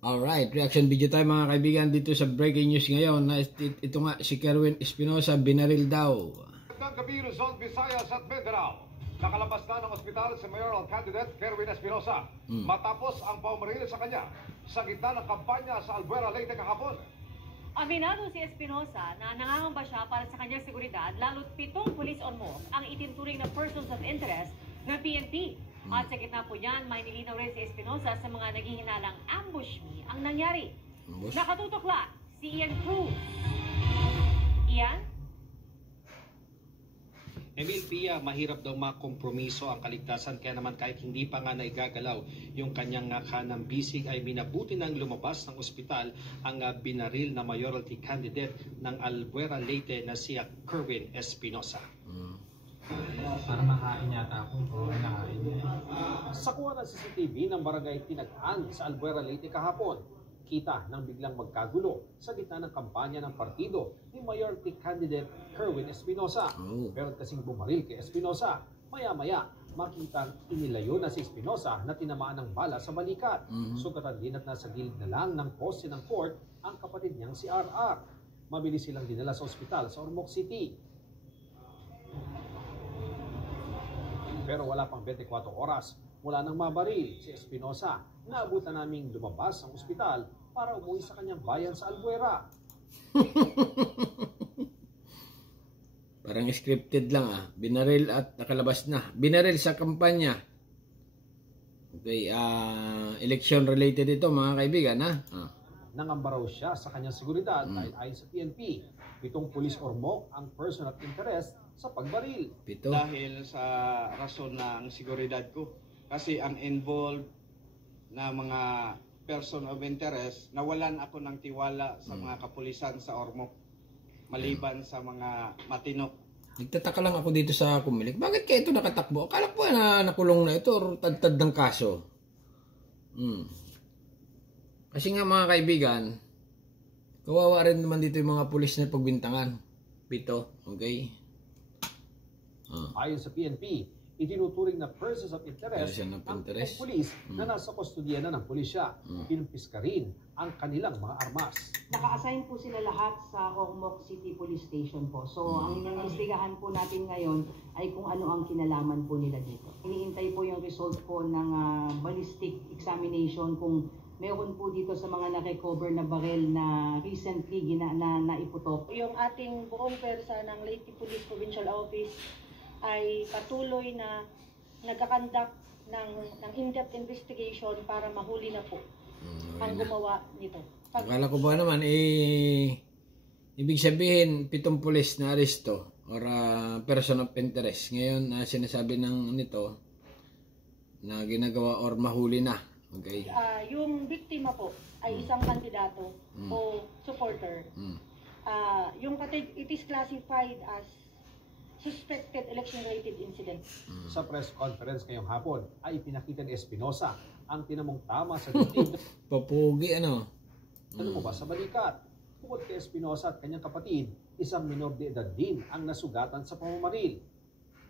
Alright, reaction video tayo mga kaibigan dito sa breaking news ngayon na ito nga si Kerwin Espinosa binaril daw. Ng gabi Luzon, Visayas at Mindanao. Nakalabas na ng ospital si mayoral candidate Kerwin Espinosa matapos ang paumaril sa kanya sa gitna ng kampanya sa Albuera, Leyte kahapon. Aminado si Espinosa na nangangamba siya para sa kanyang seguridad, lalo't 7 police on move ang itinturing na persons of interest ng PNP. At sa gitna po niyan, may nilinaw rin si Espinosa sa mga naghihinalang ambush me ang nangyari. Nakatutok lang si Ian Cruz. Ian? Emil Pia, mahirap daw makompromiso ang kaligtasan, kaya naman kahit hindi pa nga naigagalaw yung kanyang kanang bisig ay minabuti nang lumabas ng ospital ang binaril na mayoralty candidate ng Albuera, Leyte na si Kerwin Espinosa. Para makain yata ako o nakain niya. Sa kuha ng CCTV ng barangay Tinagaan sa Albuera, Leyte kahapon, kita nang biglang magkagulo sa gitna ng kampanya ng partido ni mayoralty candidate Kerwin Espinosa. Pero kasing bumaril kay Espinosa, maya-maya makitang inilayo na si Espinosa na tinamaan ng bala sa balikat. Sugatan din at nasa gilid na lang ng poste ng court ang kapatid niyang si RR. Mabilis silang dinala sa ospital sa Ormoc City. Pero wala pang 24 oras mula nang mabaril si Espinosa, naabutan naming lumabas ang ospital para umuwi sa kanyang bayan sa Albuera. Parang scripted lang binaril at nakalabas na. Binaril sa kampanya. Okay, election related ito mga kaibigan Nangamba raw siya sa kanyang seguridad dahil ayon sa PNP, 7 pulis Ormoc ang person of interest sa pagbaril. Dahil sa rason ng seguridad ko. Kasi ang involved na mga person of interest, nawalan ako ng tiwala sa mga kapulisan sa Ormoc. Maliban sa mga matinok. Nagtataka lang ako dito sa Kumilik. Bakit kaya ito nakatakbo? Akala ko na nakulong na ito or tad-tad ng kaso. Kasi nga mga kaibigan, kawawa rin naman dito yung mga pulis na pagbintangan. 7, okay? Ayon sa PNP, itinuturing na persons of interest ang pulis na nasa kustodiya na ng pulisya. Kinumpiska rin ang kanilang mga armas. Naka-assign po sila lahat sa Ormoc City Police Station po. So ang inimbestigahan po natin ngayon ay kung ano ang kinalaman po nila dito. Iniintay po yung result po ng ballistic examination kung meron po dito sa mga na-recover na barel na recently naiputok. Yung ating buong pwersa ng Leyte Police Provincial Office ay patuloy na nagkakandak ng in-depth investigation para mahuli na po ang gumawa nito. Akala ko ba naman, ibig sabihin, 7 pulis na aresto or person of interest. Ngayon, sinasabi ng nito na ginagawa or mahuli na. Okay. Yung biktima po ay isang kandidato o supporter. It is classified as suspected election-related incident. Sa press conference ngayong hapon ay pinakita ni Espinosa ang tinamong tama sa dibdib. Papugi Ba sa balikat. Bukod kay Espinosa at kanyang kapatid, isang minor de edad din ang nasugatan sa pamamaril.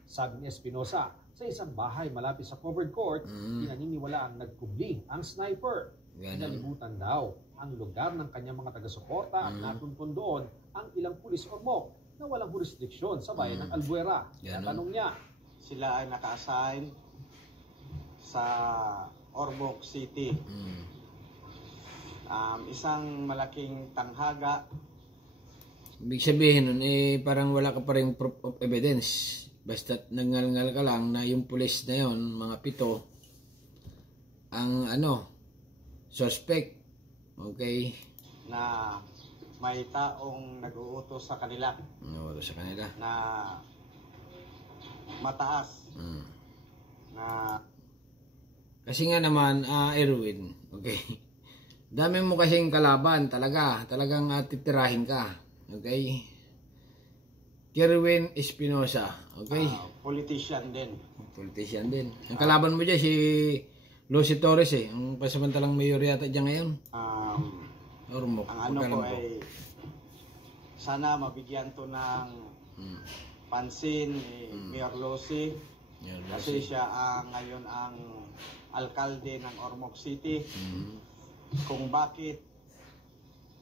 Sabi ni Espinosa, sa isang bahay malapit sa covered court, pinaniniwala ang nagkubli ang sniper. Inalibutan daw ang lugar ng kanyang mga taga-suporta at natuntun doon ang ilang pulis Ormoc na walang jurisdiksyon sa bayan ng Albuera. Tanong niya, Sila ay naka-assign sa Ormoc City. Isang malaking tanghaga. Ibig sabihin nun, parang wala ka pa rin proof of evidence. Basta nangal-ngal ka lang na yung pulis na yon, mga 7, ang suspect. Okay? Na may taong nag-uutos sa kanila. Na mataas. Na kasi nga naman, Erwin, okay? Dami mo kasing kalaban, talagang titirahin ka. Okay? Kerwin Espinosa, okay? Politician din. Ang kalaban mo dyan, si Lucy Torres ang pasamantalang mayor yata dyan ngayon. Ormoc. Ang ko ay sana mabigyan to ng pansin ni Mayor Lucy. Kasi siya ngayon ang alkalde ng Ormoc City. kung bakit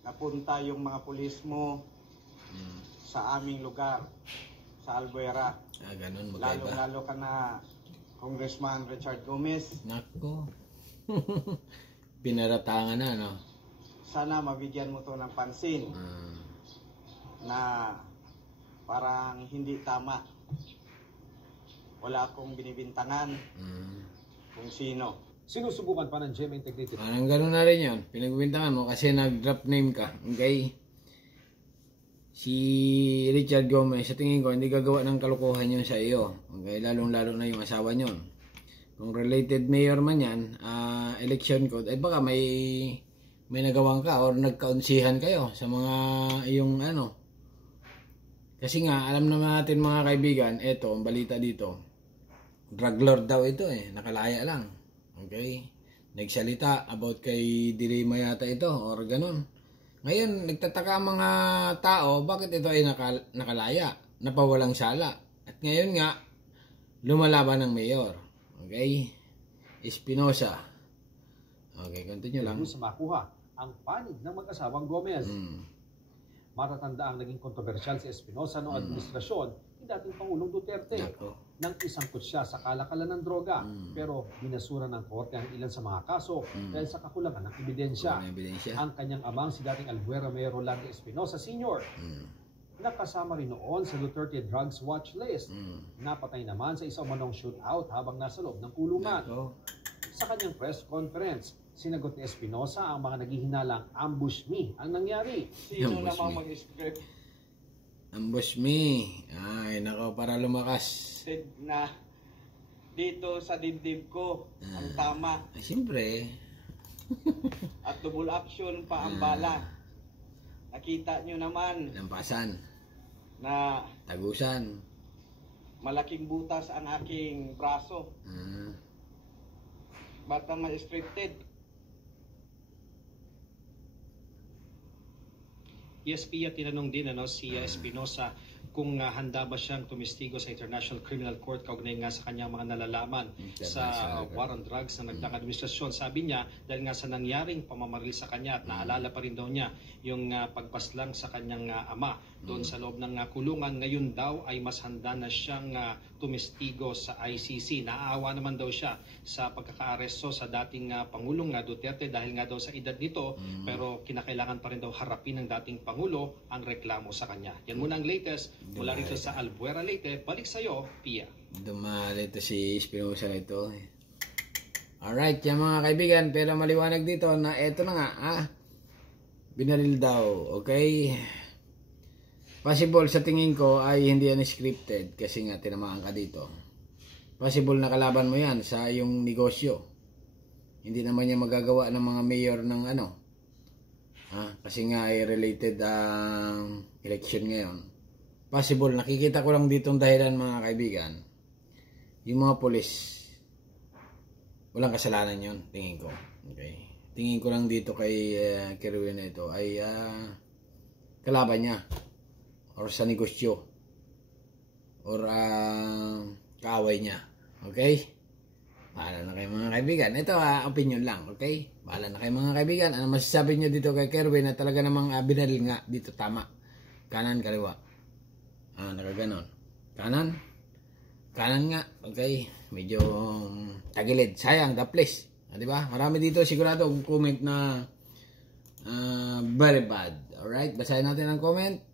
napunta yung mga pulis mo sa aming lugar, sa Albuera. Ganun, magkaiba. Lalo ka na Congressman Richard Gomez. Nako. Pinaratangan na, no? Sana mabigyan mo to ng pansin na parang hindi tama. Wala akong binibintangan kung sino. Sinusubukan pa ng GMA Integrity. Parang gano'n na rin yun. Pinagbintangan mo kasi nag-drop name ka. Okay? Si Richard Gomez, sa tingin ko, hindi gagawa ng kalukuhan yun sa iyo. Okay? Lalong-lalo na yung asawa nyo. Kung related mayor man yan, election code, ay baka may nagawang ka or nagkaunsihan kayo sa mga yung ano. Kasi nga, alam naman natin mga kaibigan, eto, ang balita dito, drug lord daw ito nakalaya lang. Okay? Nagsalita about kay Dilima yata ito or ganun. Ngayon, nagtataka ang mga tao, bakit ito ay nakalaya, napawalang sala. At ngayon nga, lumalaban ng mayor. Okay? Espinosa. Okay, continue lang. Sa makuha ang panig ng mag-asawang Gomez. Matatanda ang naging kontrobersyal si Espinosa noong administrasyon ni dating Pangulong Duterte. Nang isangkot siya sa kalakalan ng droga, pero binasura ng korte ang ilan sa mga kaso dahil sa kakulangan ng ebidensya. Ang kanyang amang si dating Albuera Mayor Rolando Espinosa Sr. Nakasama rin noon sa Duterte Drugs Watch List. Napatay naman sa isang manong shootout habang nasa loob ng kulungan. Sa kanyang press conference, sinagot ni Espinosa ang mga naghihinalang ambush me ang nangyari. Sino namang mag-script? Ambush me. Ay, nako, para lumakas. Na dito sa dibdib ko ang tama. Ay, siyempre. At double action pa ang bala. Nakita nyo naman. Lampasan. Na tagusan. Malaking butas ang aking braso. Ba't naman scripted? Yes, Pia, tinanong din si Espinosa kung handa ba siyang tumistigo sa International Criminal Court kaugnay nga sa kanyang mga nalalaman sa war on drugs na nagdaang administrasyon. Sabi niya, dahil nga sa nangyaring pamamaril sa kanya at naalala pa rin daw niya yung pagpaslang sa kanyang ama doon sa loob ng kulungan, ngayon daw ay mas handa na siyang tumistigo sa ICC. Naaawa naman daw siya sa pagkakaaresto sa dating Pangulong Duterte dahil nga daw sa edad nito, pero kinakailangan pa rin daw harapin ng dating Pangulo ang reklamo sa kanya. Yan muna ang latest mula rito sa Albuera, Leyte. Balik sa'yo, Pia. Dumali ito si Espinosa ito. Alright, yan mga kaibigan, pero maliwanag dito na eto na nga, binaril daw, okay? Possible sa tingin ko ay hindi yan scripted kasi nga tinamaan ka dito. Possible na kalaban mo yan sa iyong negosyo. Hindi naman niya magagawa ng mga mayor ng ano. Kasi nga ay related ang election ngayon. Possible, nakikita ko lang dito ang dahilan mga kaibigan. Yung mga polis, walang kasalanan yun, tingin ko. Okay. Tingin ko lang dito kay Kerwin na ito ay kalaban niya. Or sa negosyo. Or kaaway niya. Okay? Bahala na kayo mga kaibigan. Ito opinion lang. Okay? Bahala na kayo mga kaibigan. Ano masasabi nyo dito kay Kerwin na talaga namang binaril nga dito tama. Kanan, kaliwa. Nakaganon. Kanan. Kanan nga. Okay? Medyo tagilid. Sayang. The place. Diba? Marami dito sigurado comment na very bad. Alright? Basahin natin ang comment.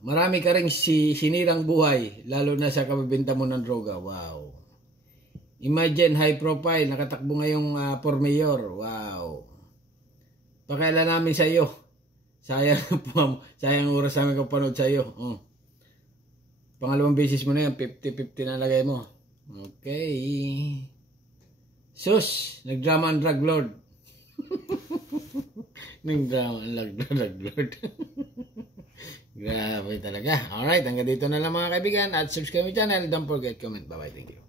Marami ka rin sinirang buhay, lalo na sa kabibenta mo ng droga. Wow. Imagine, high profile, nakatakbo ngayong for mayor. Wow. Pakailan namin sa iyo. Sayang oras namin kapanood sa iyo. Pangalawang beses mo na yan, 50-50 na lagay mo. Okay. Sus, nagdrama ang drug lord. Nagdrama ang drug lord. Grabe talaga. Alright, hanggang dito na lang mga kaibigan. At subscribe my channel. Don't forget comment. Bye-bye. Thank you.